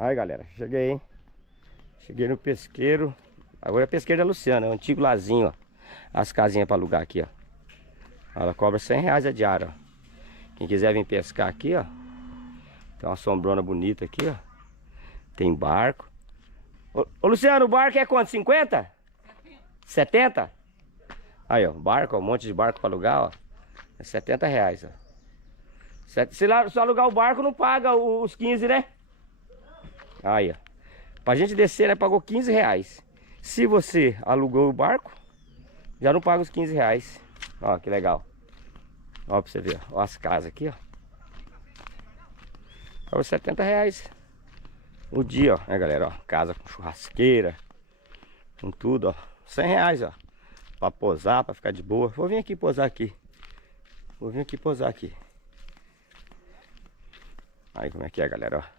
Aí, galera, cheguei, hein? Cheguei no pesqueiro. Agora é pesqueiro da Luciana, é o antigo lazinho, ó. As casinhas pra alugar aqui, ó. Ela cobra R$100 a diária, ó. Quem quiser vir pescar aqui, ó. Tem uma sombrona bonita aqui, ó. Tem barco. Ô Luciano, o barco é quanto? 50? 70? Aí, ó, barco, ó, um monte de barco pra alugar, ó. É R$70, ó. Se alugar o barco, não paga os 15, né? Aí, ó. Pra gente descer, né, pagou R$15. Se você alugou o barco, já não paga os R$15. Ó, que legal. Ó, pra você ver, ó, as casas aqui, ó. Pagou R$70 o dia, ó, né, galera, ó. Casa com churrasqueira, com tudo, ó. R$100, ó. Pra posar, pra ficar de boa. Vou vir aqui posar aqui. Vou vir aqui posar aqui. Aí como é que é, galera, ó.